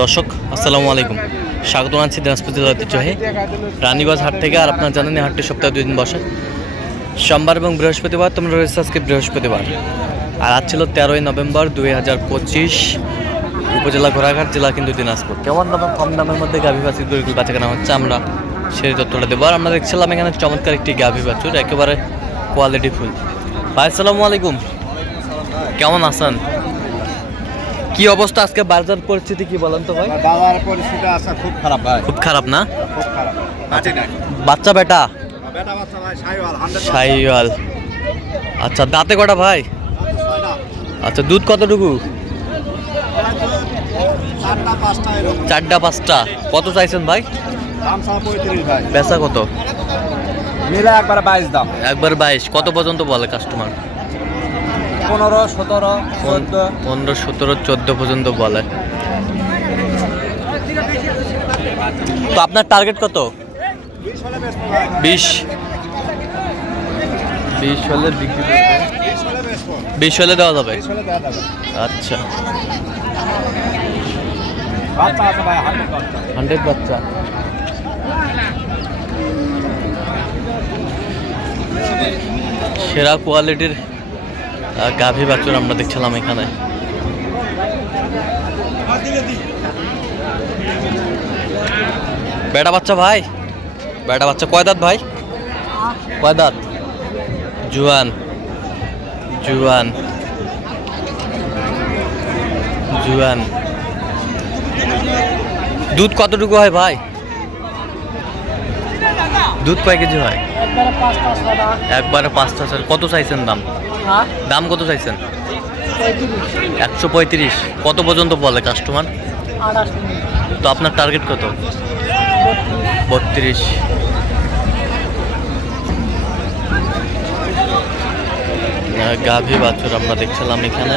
দর্শক, আসসালামু আলাইকুম। স্বাগত জানাচ্ছি দিনাজপুর জেলার ঐতিহ্যবাহী রানীগঞ্জ হাট থেকে আর আপনার জানেন হাটটি সপ্তাহে দুই দিন বসে। সোমবার এবং বৃহস্পতিবার তোমরা রয়েছে আজকে বৃহস্পতিবার। আর আজ ছিল তেরোই নভেম্বর দুই হাজার পঁচিশ, উপজেলা ঘোড়াঘাট, জেলা কিন্তু দিনাজপুর। কেমন দামে, কম দামের মধ্যে গাভী বাছুর গরুগুলো কেনা হচ্ছে আমরা সেই তথ্যটা দেবো। আর আমরা দেখছিলাম এখানে চমৎকার একটি গাভী বাছুর, একেবারে কোয়ালিটি ফুল। ভাই, আসসালামু আলাইকুম। কেমন আছেন? কি অবস্থা আজকে বাজার পরিস্থিতি কি বলেন তো ভাই? বাবার পরিস্থিতি আসা খুব খারাপ ভাই। খুব খারাপ না? খুব খারাপ বাচ্চা বেটা? বেটা বাচ্চা ভাই সাইওয়াল আচ্ছা দাঁতে কটা ভাই? আচ্ছা দুধ কতটুকু? চারটা পাঁচটা কত চাইছেন ভাই? বেচা কত? মিলে একবার বাইশ দাম। একবার বাইশ। কত পর্যন্ত বলে কাস্টমার পনেরো সতেরো চোদ্দ? পনেরো সতেরো চোদ্দ পর্যন্ত বলে। তো আপনার টার্গেট কত? বিশ। বিশ হলে বিক্রি করবে বিশ হলে দেওয়া যাবে? আচ্ছা। বাচ্চা হান্ড্রেড বাচ্চা। সেরা কোয়ালিটির গাভী বাছুর আমরা দেখছিলাম এখানে। বেটা বাচ্চা ভাই? বেটা বাচ্চা কয় দাঁত ভাই? কয় দাঁত? জুয়ান। জুয়ান। জুয়ান। দুধ কতটুকু হয় ভাই? দুধ কয় কেজি হয়? একবারে পাঁচটা স্যার কত চাইছেন দাম? হ্যাঁ? দাম কত চাইছেন? একশো পঁয়ত্রিশ। কত পর্যন্ত বলে কাস্টমার তো আপনার টার্গেট কত? বত্রিশ। গাভী বাছুর আমরা দেখছিলাম এখানে।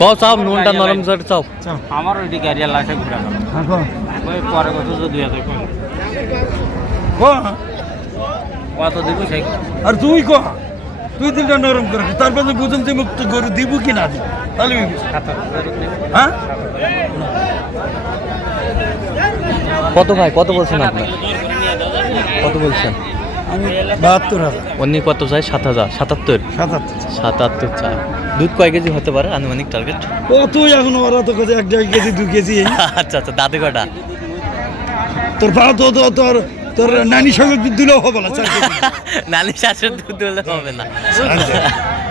কও চাও নুনটা নরম জোর চাও আমার ওইদিকে এরিয়া লাইসে ঘুরে গেল ওই পরে কত যদি আছে কত দিব সেই আর তুই ক? তুই দিনটা নরম করে তারপরে বুঝুন যে মুক্ত গরু দিব কি না দিব তাহলে হ্যাঁ? কত ভাই কত বলছেন আপনি? কত বলছেন? আমি বাহাত্তর হাজার। অন্য কত চাই? সাত হাজার। সাতাত্তর? সাতাত্তর। সাতাত্তর চাই। দুধ কয় কেজি হতে পারে? আনুমানিক টার্গেট ও তুই এখন ওরা তো কত এক দেড় কেজি দু কেজি। আচ্ছা আচ্ছা দাঁতে কটা তোর পা তো তোর তোর নানি সঙ্গে দুধ দিলেও হবে না চার নানি শাশুর দুধ হলে হবে না।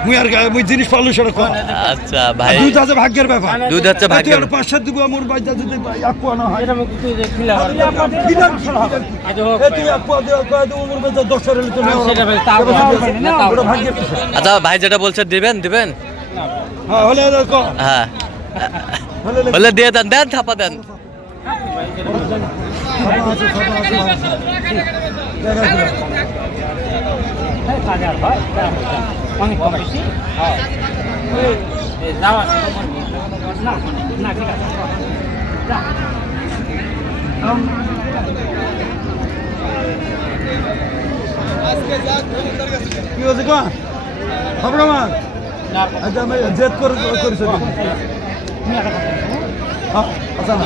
মুই আর মুই জিনিস পারল সেটা কম আচ্ছা ভাই। দুধ আছে ভাগ্যের ব্যাপার। দুধ হচ্ছে ভাগ্যের আর পাঁচ সাত দিব আমার বাচ্চা যদি এক পোয়া না হয়। এটা মুখ তুই যে খিলা। আচ্ছা ভাই যেটা বলছে দিবেন দিবেন? হ্যাঁ হলে হ্যাঁ। দিয়ে দেন দেন থাপা দেন। হয় অনেক কম বেশি হ্যাঁ যাওয়া না না ঠিক আছে। কি হয়েছে কা খবর আমার আচ্ছা আমি জেদ করে করেছে হ্যাঁ আচ্ছা না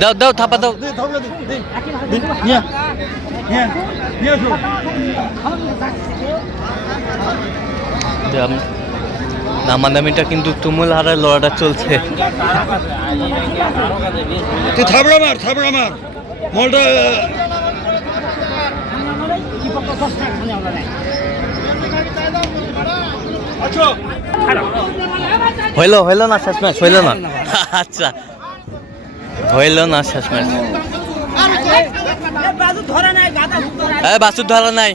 দাও দাও থাপা দাও। নামাদামিটা কিন্তু তুমুল হারায় লড়াটা চলছে। তুই থাবড়া মার থাবড়া মার। মলটা দশ টাকা খালি আমরা নেই হইল হইল না শেষ ম্যাচ, হইল না। আচ্ছা। হইল না শেষ ম্যাচ। ধরে নাই।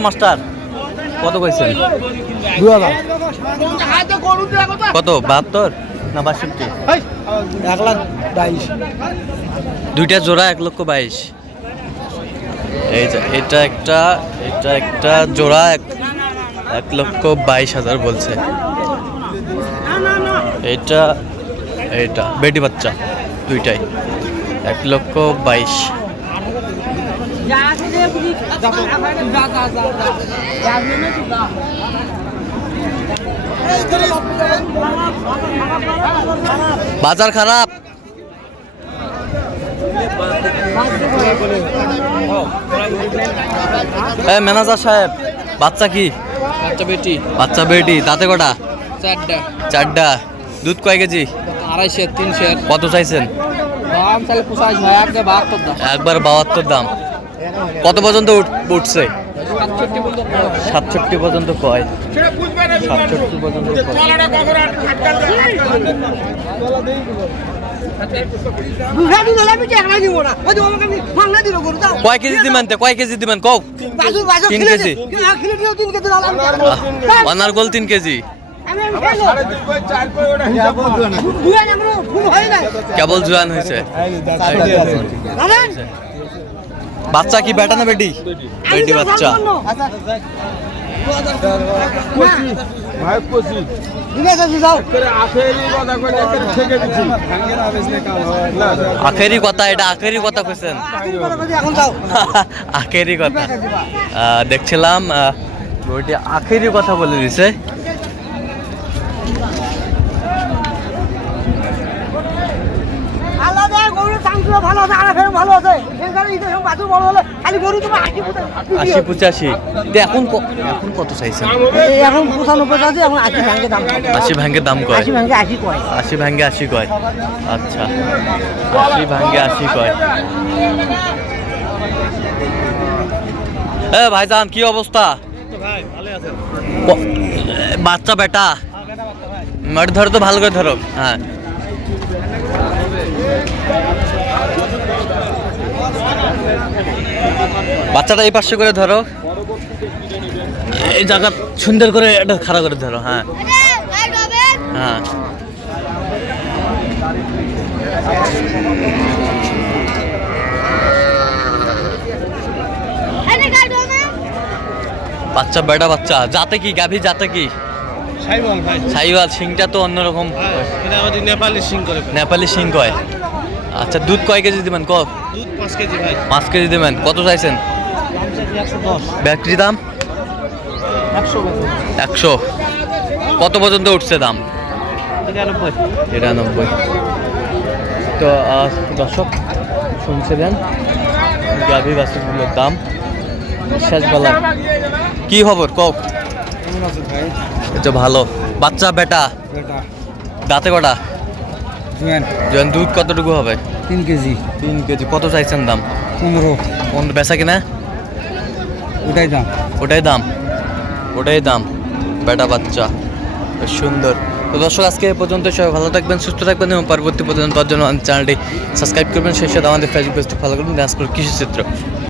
মাস্টার। কত কইছেন? কত বাহাত্তর? না বাষট্টি। এক লাখ বাইশ। দুইটা জোড়া এক লক্ষ বাইশ। এই যে এটা একটা এটা একটা জোড়া এক এক লক্ষ বাইশ হাজার বলছে। এটা এটা বেটি বাচ্চা দুইটাই। এক লক্ষ বাইশ যা আছে যে বুঝি যা যা যা যা যা যা বাজার খারাপ। এ ম্যানেজার সাহেব বাচ্চা কি? বাচ্চা বেটি। বাচ্চা বেটি তাতে কটা? চারটা। চারটা। দুধ কয় কেজি? আড়াইশো তিনশো। কত চাইছেন? দাম বাহাত্তর দাম। একবার বাহাত্তর দাম। কত পর্যন্ত উঠ- উঠছে? সাতষট্টি পর্যন্ত কয়। সাতষট্টি পর্যন্ত কয়। কেজি দিবেন তে? কয় কেজি দিবেন কও। বাজু বাজু তিন কেজি। অনারগোল তিন কেবল জোয়ান হয়েছে। বাচ্চা কি বেটা না বেটি? বেটি বাচ্চা। আখেরি কথা, এটা আখেরি কথা কইছেন। আখেরি কথা। দেখছিলাম বইটি আখেরি কথা বলে দিছে। আছে আর ভালো আছে। সেই ঈদের সময় বাছুর বড় হলে খালি গরু তোমার আশি ফুটে আশি পঁচাশি। তো এখন ক- এখন কত চাইছেন এই এখন পঁচানব্বই আছে এখন আশি ভাঙ্গে দাম কয়। আশি ভাঙ্গে দাম কয়? আশি ভাঙ্গে আশি কয়। আশি ভাঙ্গে আশি কয়। আচ্ছা। আশি ভাঙ্গে আশি কয়। এ ভাইজান কি অবস্থা? ক- বাচ্চা বেটা? মাটি ধরো তো ভালো করে ধরো। হ্যাঁ। বাচ্চাটা এই পাশে করে ধরো। এই জায়গা সুন্দর করে এটা খাড়া করে ধরো হ্যাঁ। হ্যাঁ। বাচ্চা বেটা বাচ্চা যাতে কি গাভী যাতে কি? সাইবল সাইওয়াল সিংটা তো অন্যরকম। এটা নেপালি সিং করে নেপালি সিং কয়? আচ্ছা দুধ কয় কেজি দিবেন? ক দুধ পাঁচ কেজি ভাই। পাঁচ কেজি দিবেন। কত চাইছেন? ব্যাটারি দাম? একশো। কত পর্যন্ত উঠছে দাম? নিরানব্বই তো দর্শক শুনছিলেন গাভী বাছুরগুলোর দাম? শেষ বেলা কি খবর? কক ভাই? এটা ভালো। বাচ্চা বেটা। দাঁতে কটা? জুয়েন দুধ কতটুকু হবে? তিন কেজি। তিন কেজি। কত চাইছেন দাম? পনেরো। পনেরো। বেচা কিনা? ওটাই দাম। ওটাই দাম? ওটাই দাম। বেটা বাচ্চা। সুন্দর। তো দর্শক আজকে এ পর্যন্ত সবাই ভালো থাকবেন সুস্থ থাকবেন এবং পরবর্তী পর্যন্ত জন্য আমাদের চ্যানেলটি সাবস্ক্রাইব করবেন। সেই সাথে আমাদের ফেসবুক পেজটি ফলো করবেন। ডান্স কৃষি চিত্র